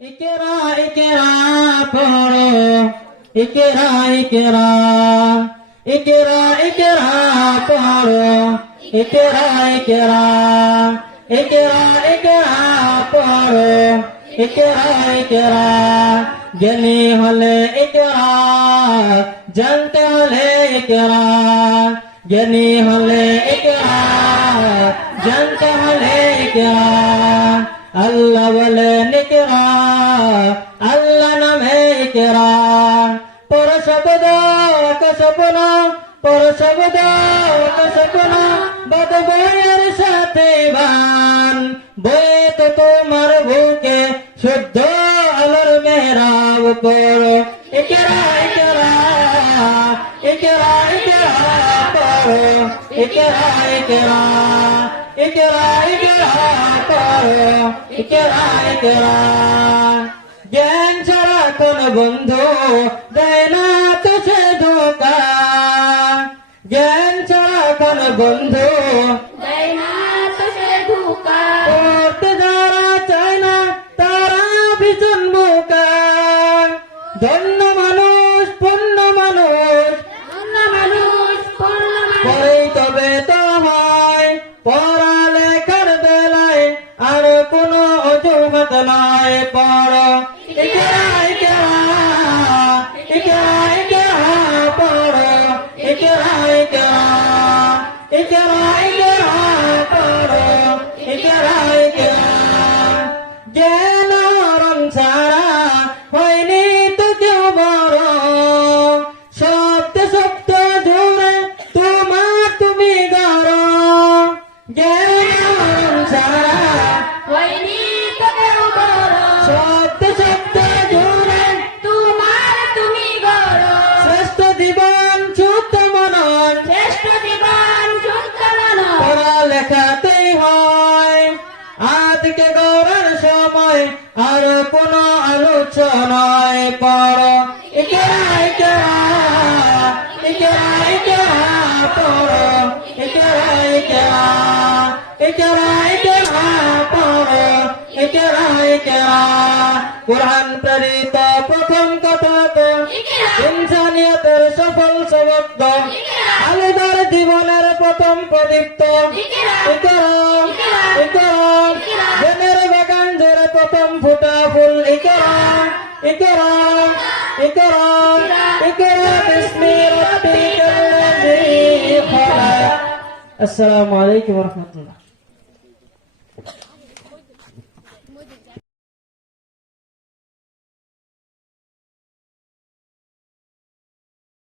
ইকরা ইকরা পড়ো ইকরা ইকরা ইকরা ইকরা পড়ো ইকরা ইকরা ইকরা ইকরা পড়ো ইকরা ইকরা জ্ঞানী হলে ইকরা জানতে হলে ইকরা জ্ঞানী হলে ইকরা জানতে হলে ইকরা আল্লাহ বলেন ইকরা আল্লাহ নামে ইকরা পর শব্দ কসপন পর শব্দ কসপন বদ বইয়ের সাথে বান বই তো তোমার বুকে শুদ্ধ আলোর মেহরাব করো ইকরা ইকরা ইকরা ইকরা পড়ো ইকরা ইকরা ইকরা ইকরা পড়ো ইকরা ইকরা জ্ঞান ছাড়া কোন বন্ধু দেয় না তো সে ধোকা জ্ঞান ছাড়া কোন বন্ধু দেয় না তো সে ধোঁকা পড়তে যারা চায় না তারা ভীষণ বোকা ধন্য মানুষ পূর্ণ মানুষ অন্য মানুষ পূর্ণ মানুষ পড়েই তবে তো হয় পড়ালেখার বেলায় আর কোনো অজুহাত নয় পড়ো ইকরা ইকরা ইকরা ইকরা পড়ো ইকরা ইকরা ইকরা ইকরা পড়ো ইকরা ইকরা জ্ঞান অরণ ছাড়া হয়নি তো কেউ বড় সত্য সত্য জোরে তোমার তুমি গড় জ্ঞান অরণ ছাড়া হয়নি তো কেউ বড় সত্য সত্য জোরে তোমার তুমি গড় শ্রেষ্ঠ জীবন শুদ্ধ মনন শ্রেষ্ঠ জীবন শুদ্ধ মনন পড়ালেখাতেই হয় আজকে গড়ার সময় আর কোনো আলোচনায় পড়ো ইকরা ইকরা ইকরা ইকরা পড়ো ইকরা ইকরা ইকরা ইকরা পড়ো ইকরা ইকরা কুরআন প্রেরিত প্রথম কথা তো ইনসানিয়তের সফল শব্দ আলিদার জীবনের প্রথম প্রদীপ্ত ইকরা ইকরা জ্ঞানের বাগান ধরে প্রথম ফুটা ফুল ইকরা ইকরা ইকরা ইকরা বিসমি রাব্বিকাল্লাযী খালাক আসসালামু আলাইকুম ওয়া রাহমাতুল্লাহ